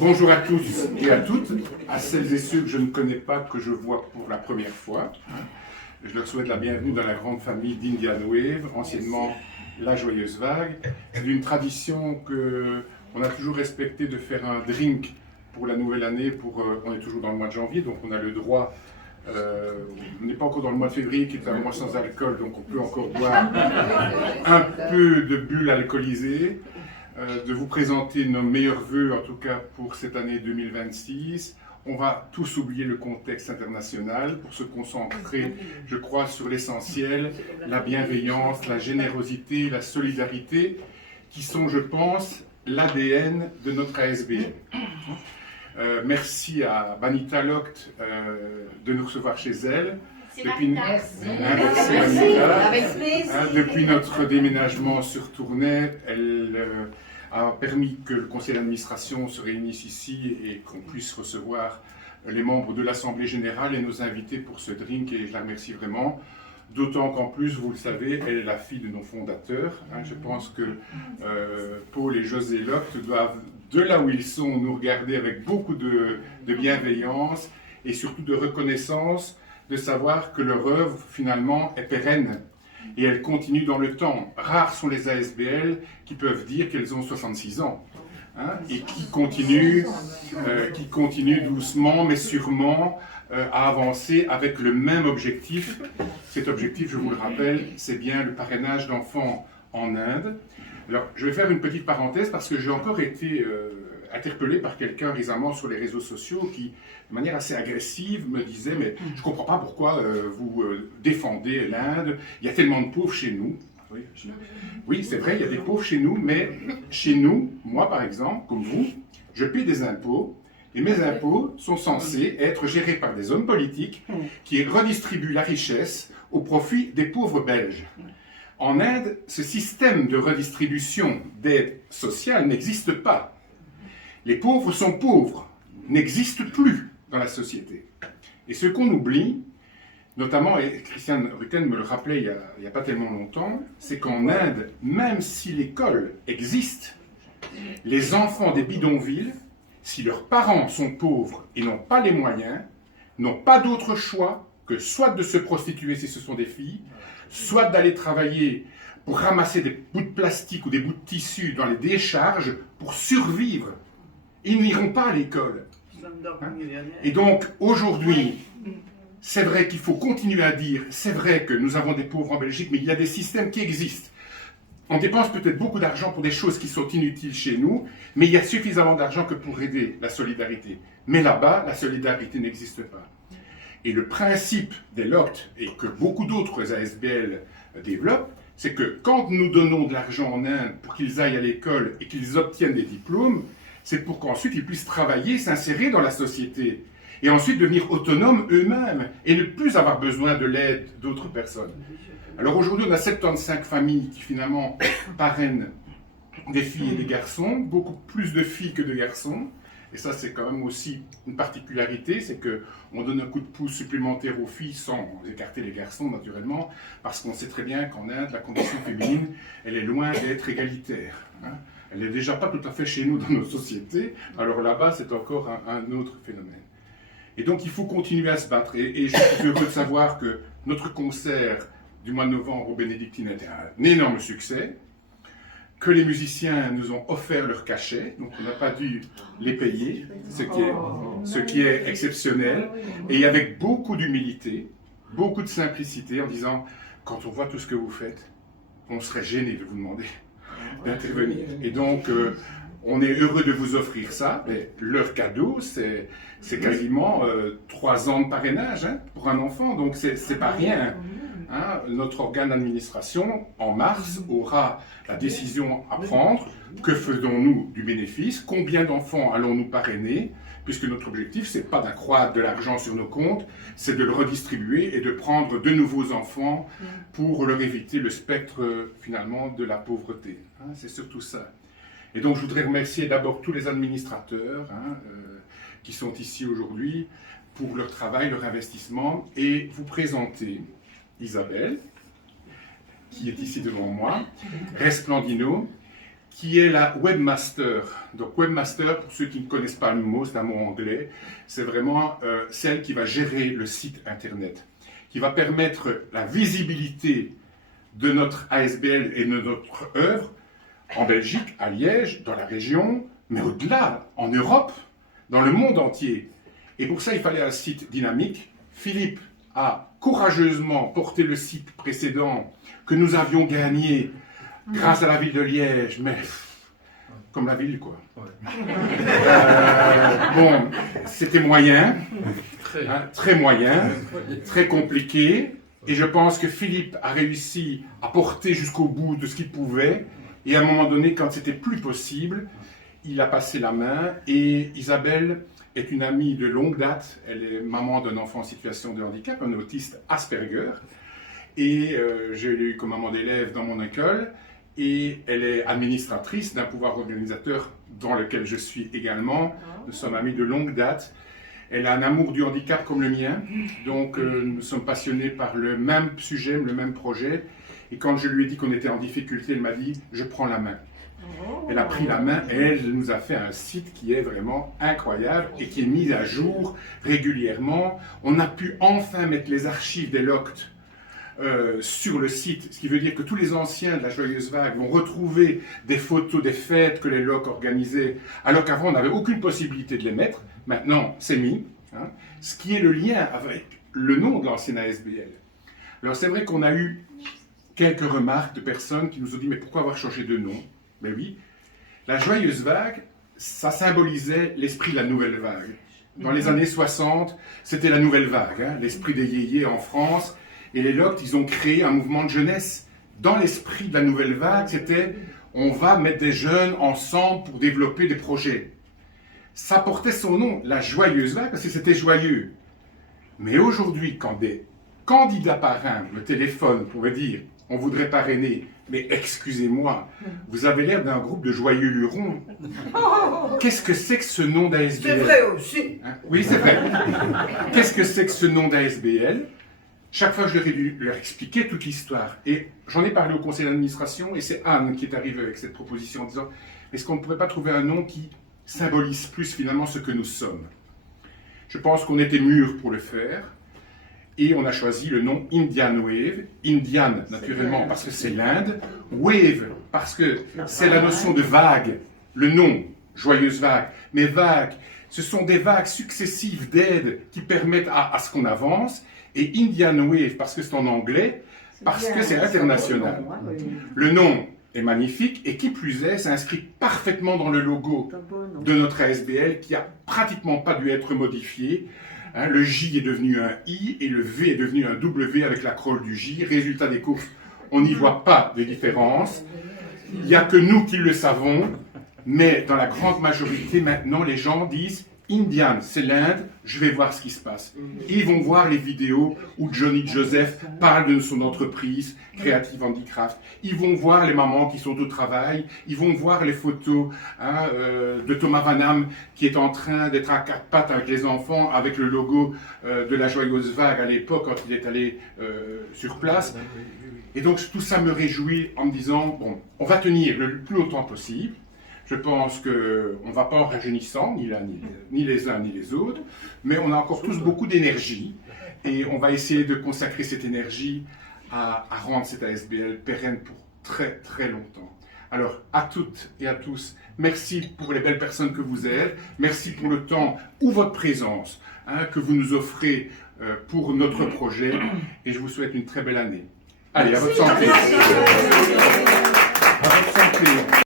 Bonjour à tous et à toutes, à celles et ceux que je ne connais pas, que je vois pour la première fois. Je leur souhaite la bienvenue dans la grande famille d'Indian Wave, anciennement La Joyeuse Vague, d'une tradition qu'on a toujours respectée de faire un drink pour la nouvelle année. On est toujours dans le mois de janvier, donc on a le droit. On n'est pas encore dans le mois de février qui est un mois sans alcool, donc on peut encore boire un peu de bulles alcoolisées. De vous présenter nos meilleurs vœux, en tout cas pour cette année 2026. On va tous oublier le contexte international pour se concentrer, je crois, sur l'essentiel, la bienveillance, la générosité, la solidarité, qui sont, je pense, l'ADN de notre ASBL. Merci à Vanita Locht de nous recevoir chez elle. Depuis notre déménagement sur Tournai, elle a permis que le conseil d'administration se réunisse ici et qu'on puisse recevoir les membres de l'Assemblée générale et nos invités pour ce drink, et je la remercie vraiment. D'autant qu'en plus, vous le savez, elle est la fille de nos fondateurs. Je pense que Paul et José Locht doivent, de là où ils sont, nous regarder avec beaucoup de bienveillance et surtout de reconnaissance, de savoir que leur œuvre, finalement, est pérenne et elle continue dans le temps. Rares sont les ASBL qui peuvent dire qu'elles ont 66 ans et qui continuent doucement mais sûrement à avancer avec le même objectif. Cet objectif, je vous le rappelle, c'est bien le parrainage d'enfants en Inde. Alors, je vais faire une petite parenthèse parce que j'ai encore été interpellé par quelqu'un récemment sur les réseaux sociaux qui, de manière assez agressive, me disait « Mais je ne comprends pas pourquoi vous défendez l'Inde, il y a tellement de pauvres chez nous. » Oui, c'est vrai, il y a des pauvres chez nous, mais chez nous, moi par exemple, comme vous, je paie des impôts, et mes impôts sont censés être gérés par des hommes politiques qui redistribuent la richesse au profit des pauvres Belges. En Inde, ce système de redistribution d'aide sociale n'existe pas. Les pauvres sont pauvres, n'existent plus dans la société. Et ce qu'on oublie, notamment, et Christiane Rutten me le rappelait il n'y a pas tellement longtemps, c'est qu'en Inde, même si l'école existe, les enfants des bidonvilles, si leurs parents sont pauvres et n'ont pas les moyens, n'ont pas d'autre choix que soit de se prostituer si ce sont des filles, soit d'aller travailler pour ramasser des bouts de plastique ou des bouts de tissu dans les décharges pour survivre. Ils n'iront pas à l'école. Et donc, aujourd'hui, c'est vrai qu'il faut continuer à dire, c'est vrai que nous avons des pauvres en Belgique, mais il y a des systèmes qui existent. On dépense peut-être beaucoup d'argent pour des choses qui sont inutiles chez nous, mais il y a suffisamment d'argent que pour aider la solidarité. Mais là-bas, la solidarité n'existe pas. Et le principe des Locht, et que beaucoup d'autres ASBL développent, c'est que quand nous donnons de l'argent en Inde pour qu'ils aillent à l'école et qu'ils obtiennent des diplômes, c'est pour qu'ensuite ils puissent travailler, s'insérer dans la société, et ensuite devenir autonomes eux-mêmes, et ne plus avoir besoin de l'aide d'autres personnes. Alors aujourd'hui, on a 75 familles qui finalement parrainent des filles et des garçons, beaucoup plus de filles que de garçons, et ça c'est quand même aussi une particularité, c'est qu'on donne un coup de pouce supplémentaire aux filles sans écarter les garçons naturellement, parce qu'on sait très bien qu'en Inde, la condition féminine, elle est loin d'être égalitaire. Elle n'est déjà pas tout à fait chez nous dans nos sociétés, alors là-bas c'est encore un autre phénomène. Et donc il faut continuer à se battre, et je suis heureux de savoir que notre concert du mois de novembre au Bénédictine a été un énorme succès, que les musiciens nous ont offert leur cachet, donc on n'a pas dû les payer, ce qui est exceptionnel, et avec beaucoup d'humilité, beaucoup de simplicité, en disant, quand on voit tout ce que vous faites, on serait gêné de vous demander d'intervenir. Et donc, on est heureux de vous offrir ça, mais leur cadeau, c'est quasiment 3 ans de parrainage pour un enfant, donc c'est pas rien. Notre organe d'administration, en mars, aura la décision à prendre. Que faisons-nous du bénéfice? Combien d'enfants allons-nous parrainer? Puisque notre objectif, c'est pas d'accroître de l'argent sur nos comptes, c'est de le redistribuer et de prendre de nouveaux enfants pour leur éviter le spectre, finalement, de la pauvreté. C'est surtout ça. Et donc, je voudrais remercier d'abord tous les administrateurs qui sont ici aujourd'hui pour leur travail, leur investissement, et vous présenter Isabelle, qui est ici devant moi, Resplendino, qui est la webmaster. Donc webmaster, pour ceux qui ne connaissent pas le mot, c'est un mot anglais, c'est vraiment celle qui va gérer le site internet, qui va permettre la visibilité de notre ASBL et de notre œuvre en Belgique, à Liège, dans la région, mais au-delà, en Europe, dans le monde entier. Et pour ça, il fallait un site dynamique. Philippe a courageusement porté le site précédent que nous avions gagné grâce à la ville de Liège, mais comme la ville, quoi. Ouais. Bon, c'était moyen, très moyen, très compliqué, et je pense que Philippe a réussi à porter jusqu'au bout de ce qu'il pouvait, et à un moment donné, quand c'était plus possible, il a passé la main, et Isabelle est une amie de longue date. Elle est maman d'un enfant en situation de handicap, un autiste Asperger. Et j'ai eu comme maman d'élève dans mon école. Et elle est administratrice d'un pouvoir organisateur dans lequel je suis également. Nous sommes amis de longue date. Elle a un amour du handicap comme le mien. Donc nous sommes passionnés par le même sujet, le même projet. Et quand je lui ai dit qu'on était en difficulté, elle m'a dit « je prends la main ». Elle a pris la main et elle nous a fait un site qui est vraiment incroyable et qui est mis à jour régulièrement. On a pu enfin mettre les archives des LOCT sur le site, ce qui veut dire que tous les anciens de la Joyeuse Vague vont retrouver des photos des fêtes que les LOCT organisaient, alors qu'avant on n'avait aucune possibilité de les mettre. Maintenant, c'est mis. Hein, ce qui est le lien avec le nom de l'ancienne ASBL. Alors c'est vrai qu'on a eu quelques remarques de personnes qui nous ont dit « mais pourquoi avoir changé de nom ?» Mais oui, la Joyeuse Vague, ça symbolisait l'esprit de la nouvelle vague. Dans les années 60, c'était la nouvelle vague, hein, l'esprit des yéyés en France. Et les LOCT, ils ont créé un mouvement de jeunesse. Dans l'esprit de la nouvelle vague, c'était on va mettre des jeunes ensemble pour développer des projets. Ça portait son nom, la Joyeuse Vague, parce que c'était joyeux. Mais aujourd'hui, quand des candidats parrains me téléphonent pour me dire on voudrait parrainer, mais excusez-moi, vous avez l'air d'un groupe de joyeux lurons. Qu'est-ce que c'est que ce nom d'ASBL? C'est vrai aussi. Hein? Oui, c'est vrai. Qu'est-ce que c'est que ce nom d'ASBL? Chaque fois, je leur ai dû leur expliquer toute l'histoire. Et j'en ai parlé au conseil d'administration, et c'est Anne qui est arrivée avec cette proposition en disant est-ce qu'on ne pourrait pas trouver un nom qui symbolise plus finalement ce que nous sommes? Je pense qu'on était mûrs pour le faire. Et on a choisi le nom Indian Wave. Indian, naturellement, parce que c'est l'Inde. Wave, parce que c'est la notion de vague. Le nom, Joyeuse Vague. Mais vague, ce sont des vagues successives d'aide qui permettent à ce qu'on avance. Et Indian Wave, parce que c'est en anglais, parce que c'est international. Le nom est magnifique, et qui plus est, c'est inscrit parfaitement dans le logo de notre ASBL, qui a pratiquement pas dû être modifié. Hein, le J est devenu un I et le V est devenu un W avec la crolle du J. Résultat des courses, on n'y voit pas de différence. Il n'y a que nous qui le savons, mais dans la grande majorité maintenant, les gens disent Indian, c'est l'Inde, je vais voir ce qui se passe. Et ils vont voir les vidéos où Johnny Joseph parle de son entreprise, Creative Handicraft. Ils vont voir les mamans qui sont au travail. Ils vont voir les photos de Thomas Van Damme qui est en train d'être à quatre pattes avec les enfants, avec le logo de la Joyeuse Vague à l'époque quand il est allé sur place. Et donc tout ça me réjouit en me disant, bon, on va tenir le plus longtemps possible. Je pense qu'on ne va pas en rajeunissant, ni les uns ni les autres, mais on a encore tous beaucoup d'énergie et on va essayer de consacrer cette énergie à rendre cette ASBL pérenne pour très très longtemps. Alors à toutes et à tous, merci pour les belles personnes que vous êtes, merci pour le temps ou votre présence que vous nous offrez pour notre projet et je vous souhaite une très belle année. Allez, à votre santé. À votre santé.